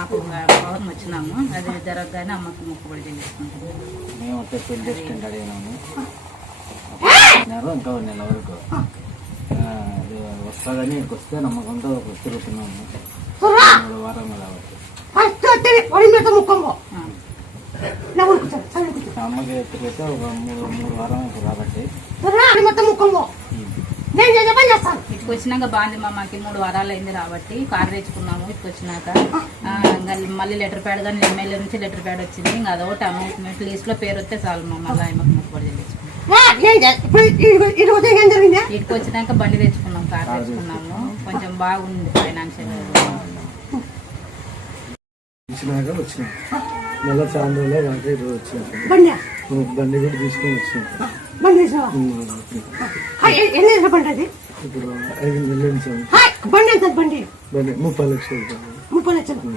మాకు పౌర్ణం వచ్చినాము, అది జరగగానే అమ్మకు మొక్కుబడి చెల్లించుకుంటాము. మేము పెళ్లి చేసుకుంటే అడిగినాము ఇంకా నెల వరకు వస్తుందని వస్తే నమ్మకంతో తిరుగుతున్నాము. 3 వారాలు కాబట్టి అమ్మకి తిరిగితే ఒక 3 వారం కాబట్టి ఇటుకు వచ్చినాక బాగుంది మా మాకు 3 వారాలు అయింది కాబట్టి కారు తెచ్చుకున్నాము. ఇటుకు వచ్చినాక మళ్ళీ లెటర్ ప్యాడ్ కానీ ఎమ్మెల్యే నుంచి లెటర్ ప్యాడ్ వచ్చింది. ఇంకా అదొకటి అనౌన్స్మెంట్ లిస్ట్ లో పేరు వస్తే చాలు మా మళ్ళీ ఆయనకు మొక్కుబడి చెల్లించుకున్నాం. ఇటుకు వచ్చినాక బండి తెచ్చుకున్నాం, కారు తెచ్చుకున్నాము. కొంచెం బాగుంది ఫైనాన్షియల్ వచ్చిన మళ్ళీ చాలా రోజులే కాబట్టి ఈరోజు వచ్చిన బండి కూడా తీసుకొని వచ్చిన. ఇప్పుడు 5 నెలల నుంచి బండి 30 లక్షలు.